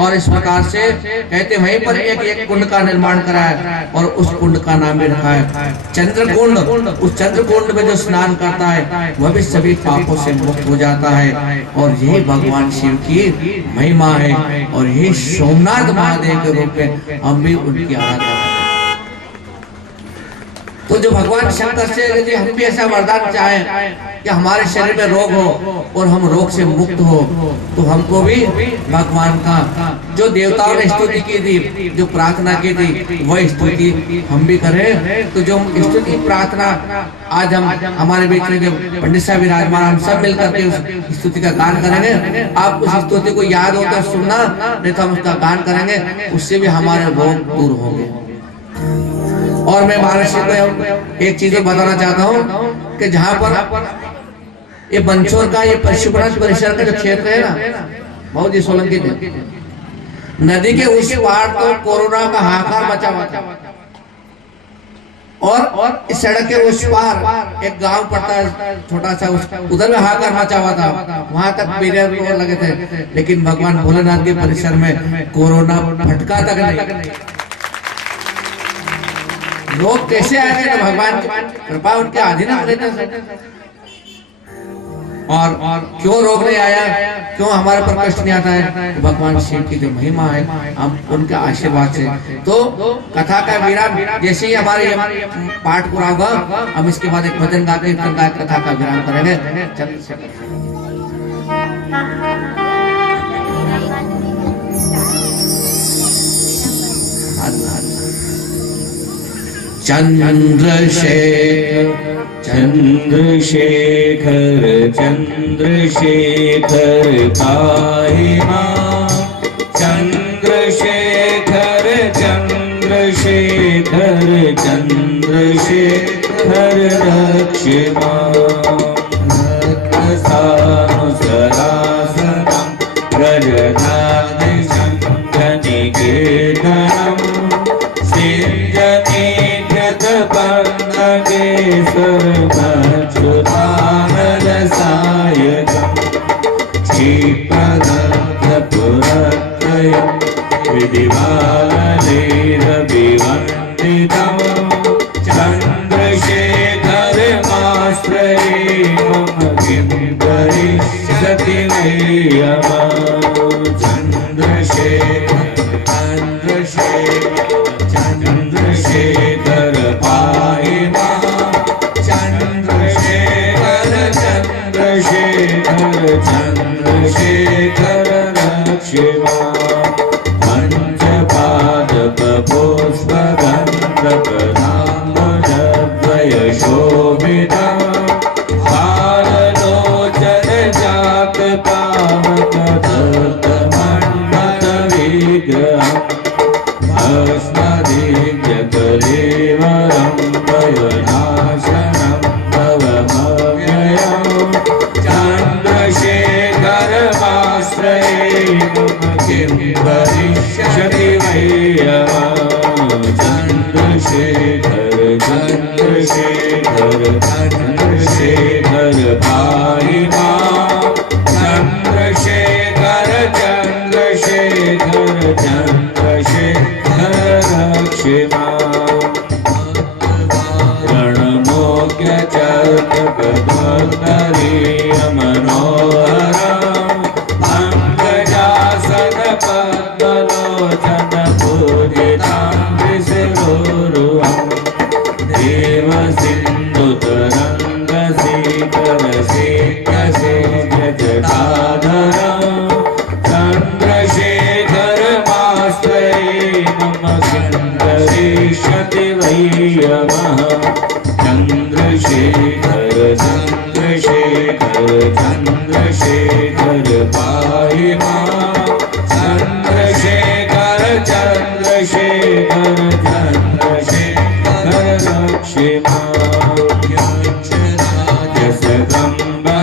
और इस प्रकार से कहते वहीं पर एक कुंड का निर्माण करा है और उस कुंड का नाम भी रखा है चंद्रकुंड। उस चंद्रकुंड में जो स्नान करता है वह भी सभी पापों से मुक्त हो जाता है। और यही भगवान शिव की महिमा है। और यही सोमनाथ महादेव के रूप में हम भी उनकी आराधना करते हैं। तो जो भगवान शंकर से यदि हम भी ऐसा वरदान चाहें कि हमारे शरीर में रोग हो और हम रोग से मुक्त हो, तो हमको भी भगवान का जो देवताओं ने स्तुति की थी, जो प्रार्थना की थी, वह स्तुति हम भी करें। तो जो स्तुति प्रार्थना आज हम हमारे बीच में जो पंडित साहब विराजमान, हम सब मिलकर के उस स्तुति का गान करेंगे। आप उस स्तुति को याद हो तो सुनना, नहीं तो हम उसका गान करेंगे, उससे भी हमारे रोग दूर होंगे। और मैं महाराष्ट्र को एक चीज बताना चाहता हूँ कि जहाँ पर ये बंचोर का ये पशुपराज परिसर का जो क्षेत्र है ना, बहुत ही सोलंकी नदी के उस पार तो कोरोना का हाहाकार मचा हुआ था। और इस सड़क के उस पार एक गांव पड़ता है छोटा सा, उधर में हाहाकार मचा हुआ था। वहां तक बैरियर लगे थे, लेकिन भगवान भोलेनाथ के परिसर में कोरोना फटका तक नहीं। लोग कैसे आए थे? तो भगवान की कृपा उनके अधीन रहते। और क्यों रोग नहीं आया, क्यों हमारे पर कष्ट नहीं आता है? तो भगवान शिव की जो महिमा है, हम उनके आशीर्वाद से। तो कथा का विराम जैसे ही हमारे पाठ पूरा होगा, हम इसके बाद एक भजन गा के कथा का विराम करेंगे। चंद्रशेखर चंद्रशेखर चंद्रशेखर पाहि मां चंद्रशेखर चंद्रशेखर चंद्रशेखर रक्ष मां रक्तसानुसरासनं व्रजधानिशङ्खनिकेतनं सिञ्जनीकृतपन्नगे सर्वच्युतानलसायकम् क्षिप्रदत्तपुरत्रयं विधिवालैरभिवन्दितं चन्द्रशेखरमाश्रये मम किं करिष्यति वै यमः चन्द्रशेखर पाहि मां चन्द्रशेखर चन्द्रशेखर चन्द्रशेखर रक्ष मां पञ्चपादपपुष्पगन्धप्रधाम्बुजद्वयशोभितं पादलोचनजातपावकदत्तमन्मथविग्रहम् भस्मदीप्यकलेवरं वयनाशनं भवमव्ययम् चन्द्रशेखरमाश्रये मम किं करिष्यति वै यमः चन्द्रशेखर चन्द्रशेखर चन्द्रशेखर पाहि मां चन्द्रशेखर चन्द्रशेखर चन्द्रशेखर रक्ष मां प्रणमोग्यचर्कगोत्तरीयमनोहरम् अङ्गजासनपद्मलोचनपूजितां त्रिशिरोरुहम् देवसिन्धुतरङ्गसीकरसेकसेव्यजटाधरम् चन्द्रशेखरमाश्रये मम किं करिष्यति वै यमः चन्द्रशेखर चन्द्रशेखर चन्द्रशेखर पाहि मां चन्द्रशेखर चन्द्रशेखर चन्द्रशेखर रक्ष मां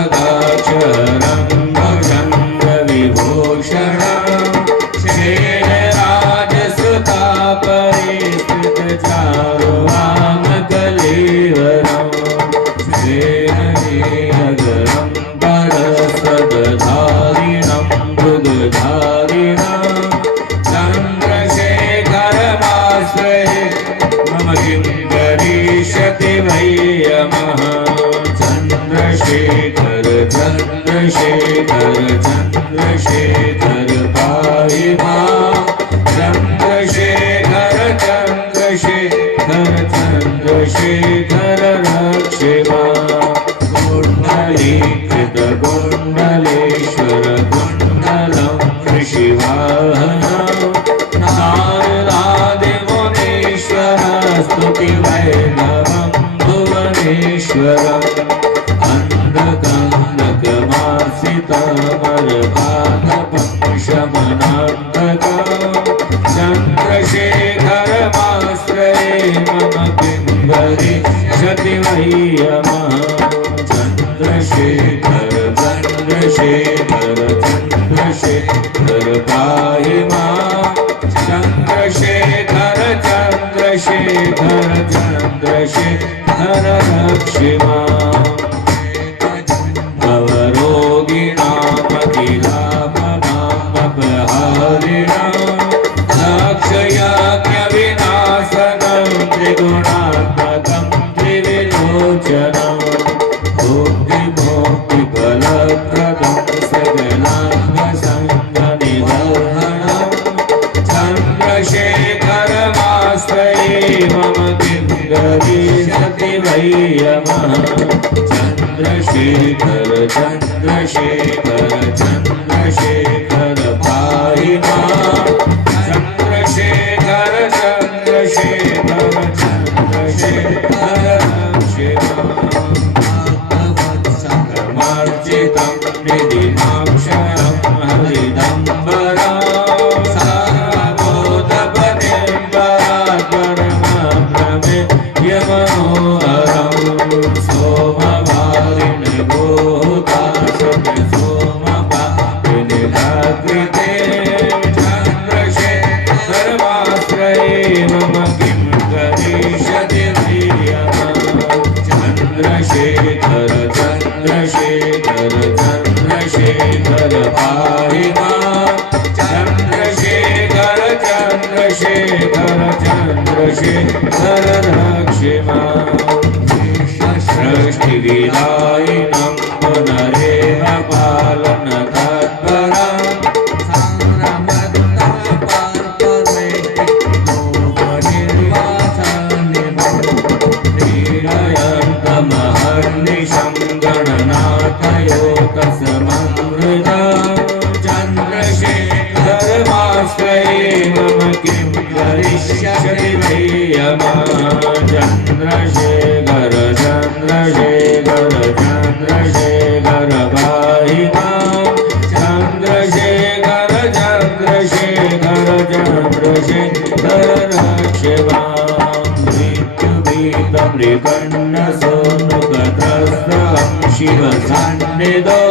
यशगम्बदाक्षरं भुजङ्गविभूषणं शेनराजसुतापरिस्थितचारुवामकलेवरं श्रीनगरं परसदधारिणं मृगधारिणं चन्द्रशेखरमाश्रये मम किं करिष्यति वै यमः चन्द्रशेखर चन्द्रशेखर चन्द्रशेखर पाहि मां चन्द्रशेखर चन्द्रशेखर चन्द्रशेखर रक्ष मां कुण्डलीकृतकुण्डलेश्वर कुण्डलं ऋषिवाहनं नारदादिमुनीश्वर स्तुतिवैभवं भुवनेश्वरम् अन्धकान्धकमार्सितमरपादपंशमनान्तकम् चन्द्रशेखरमाश्रये मम किं करिष्यति वै यमः चन्द्रशेखर चन्द्रशेखर चन्द्रशेखर पाहि मां चन्द्रशेखर चन्द्रशेखर चन्द्रशेखर रक्ष मां भवरोगिणामखिलापमामपहारिणां लक्षयज्ञविनाशनं त्रिगुणात्मकं त्रिविलोचनं भुक्तिभोक्तिफलप्रदं सकलात्मसङ्गनिवर्हणं चन्द्रशेखरमाश्रये मम किं करिष्यति चन्द्रशेखर रक्षमा सृष्टिविदायिनं पुनरेव पालन तत्परा क्रीडयन्तमहर्निशं गणनाथयोतसममृता चन्द्रशेखरमाश्रये मम किं करिष्यति वै यमः चन्द्रशेखर चन्द्रशेखर चन्द्रशेखर पाहि मां चन्द्रशेखर चन्द्रशेखर चन्द्रशेखर रक्ष मां मृत्युभीतमृकण्डसोऽनुगतस्रहं शिवसन्निधौ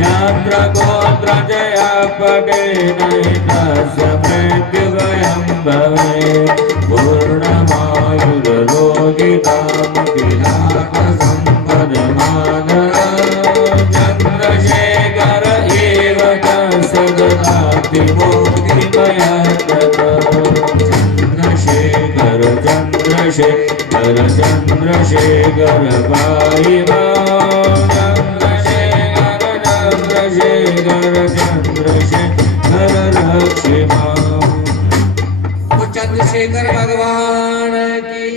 यत्र गोत्र जया पटेन तस्य मृत्युभयं भवेत् पूर्णमायुर्रोगितामखिलापसम्पदमादरा चन्द्रशेखर एव तस्य ददाति मुक्तिमयप्रदः चन्द्रशेखर चन्द्रशेखर चन्द्रशेखर पाहि मां चन्द्रशेखर चन्द्रशेखर चन्द्रशेखर रक्ष मां वो चंद्रशेखर भगवान की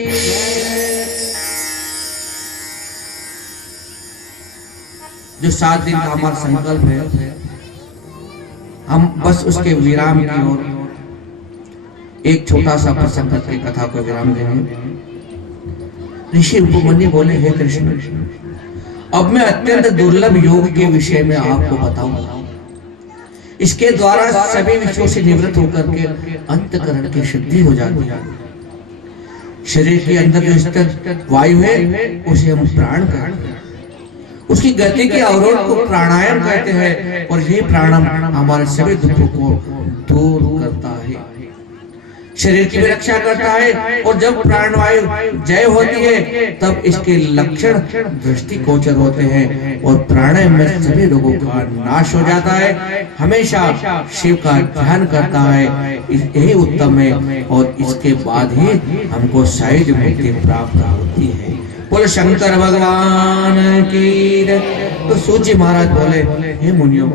जो 7 दिन का हमारा संकल्प है, हम बस उसके विराम की ओर एक छोटा सा प्रसंग करके कथा को विराम देंगे। ऋषि उपमन्यु बोले, हे कृष्ण, अब मैं अत्यंत दुर्लभ योग के विषय में आपको बताऊंगा। इसके द्वारा सभी विषयों से निवृत्त होकर के अंतकरण की शुद्धि हो जाती है। शरीर के अंदर जो स्थित वायु है उसे हम प्राण कहते हैं। उसकी गति के अवरोध को प्राणायाम कहते हैं और यही प्राणायाम हमारे सभी दुखों को दूर करता है, शरीर की भी रक्षा करता है। और जब प्राणवायु जय होती है तब इसके लक्षण दृष्टिगोचर होते हैं और प्राणायाम में सभी रोगों का नाश हो जाता है। हमेशा शिव का ध्यान करता है, यही उत्तम है और इसके बाद ही हमको सहज मुक्ति प्राप्त होती है। बोले शंकर भगवान की। तो सूत जी महाराज बोले, हे मुनियों,